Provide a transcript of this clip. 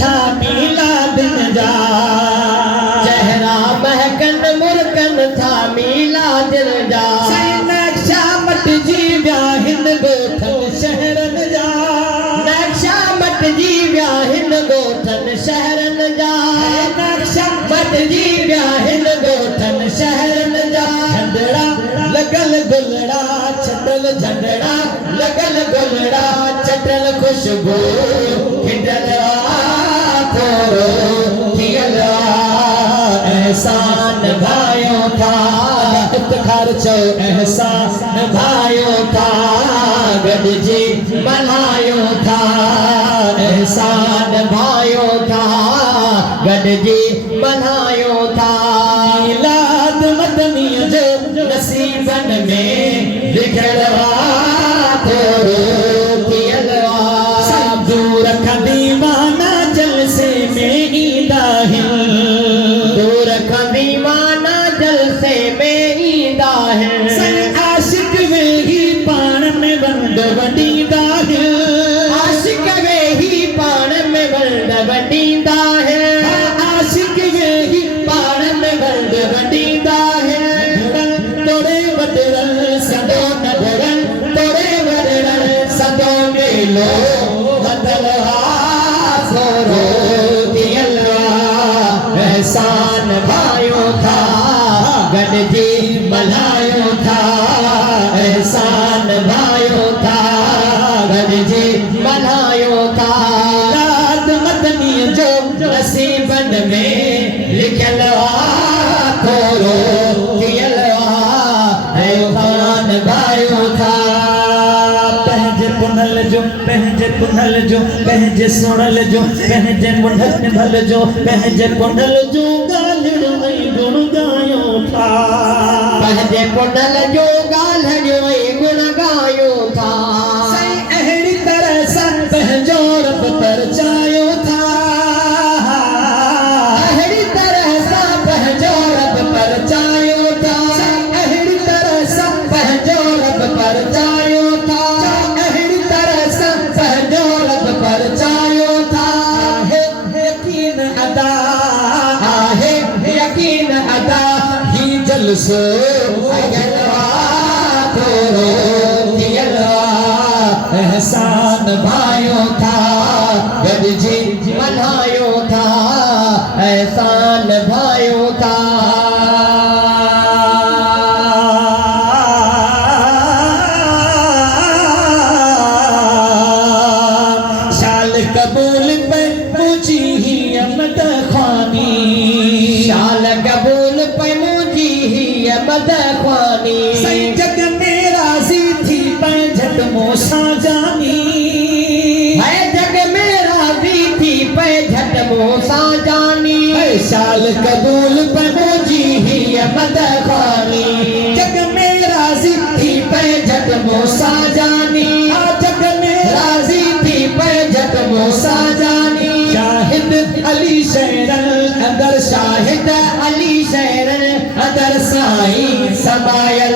था मीलाद जा, चेहरा महकन मुरकन था मीलाद जा, नक्शा मट जी व्याहिन गोठन शहरन जा, नक्शा मट जी व्याहिन गोठन शहरन जा, नक्शा मट जी व्याहिन गोठन शहरन जा, झंडड़ा लगल गुलड़ा छटल झंडड़ा लगल गुलड़ा चटल खुशबू खिंडल थोरो थियल एहसान भाइयों था इफ्तिखार चो एहसान भाइयों था गॾिजी मल्हायो था, एहसान भाइयों था गॾिजी मल्हायो था, मीलाद मदनीअ जो नसीबन में लिखल थोरो थियल दूर खां दीवाना जलसे में ईंदा आहिनि, दूर खां दीवाना जलसे में ईंदा आहिनि, आशिक वेही पाण में वंड वंडींदा आहिनि, आशिक वेही पाण में वंड वंडींदा आहिनि, आशिक वेही पाण में वंड वंडींदा आहिनि, तोड़े वॾड़न सदो न भरन तोड़े वरन सदो मेलो बदल थोरो थियल एहसान भाइयों था गॾिजी मल्हायो था, एहसान भाइयों था गॾिजी मल्हायो था, मीलाद मदनीअ जो नसीबन में लिखल थोरो थियल एहसान भाइयों था, पंहिंजे पुनल जो पंहिंजे पुनल जो पंहिंजे सुणल जो पंहिंजे मुंडन भल जो पंहिंजे पुनल जो ॻाल्हियूं ऐं गुण ॻायो था, पंहिंजे पुनल जो ॻाल्हियो ऐं गुण ॻायो था, अहिड़ी तरह सां पंहिंजो रब परचायो था, अहिड़ी तरह सां पंहिंजो रब परचायो था, अहिड़ी तरह सां पंहिंजो रब परचायो था, अहिड़ी तरह सां पंहिंजो रब परचायो था, यकीन अदा आहे यकीन अदा ही जलसो अयल थोरो थियल एहसान भाइयों था गॾिजी मल्हायो था, एहसान भाइयों था, शाल कबूल पे मुझी ही अमद ख्वानी, शाल कबूल पे मुझी ही अमद ख्वानी, जग में राज़ी थी पे झट मोसा जानी, है जग में राज़ी थी पे झट मोसा जानी, शाल कबूल पे मुझी ही अमद ख्वानी, जग में राज़ी थी पे झट मोसा जानी, जग में राज़ी थी पे झट मोसा जानी, शाहिद अली शहरन अंदर शाहिद अली शहर अंदर साईं समायल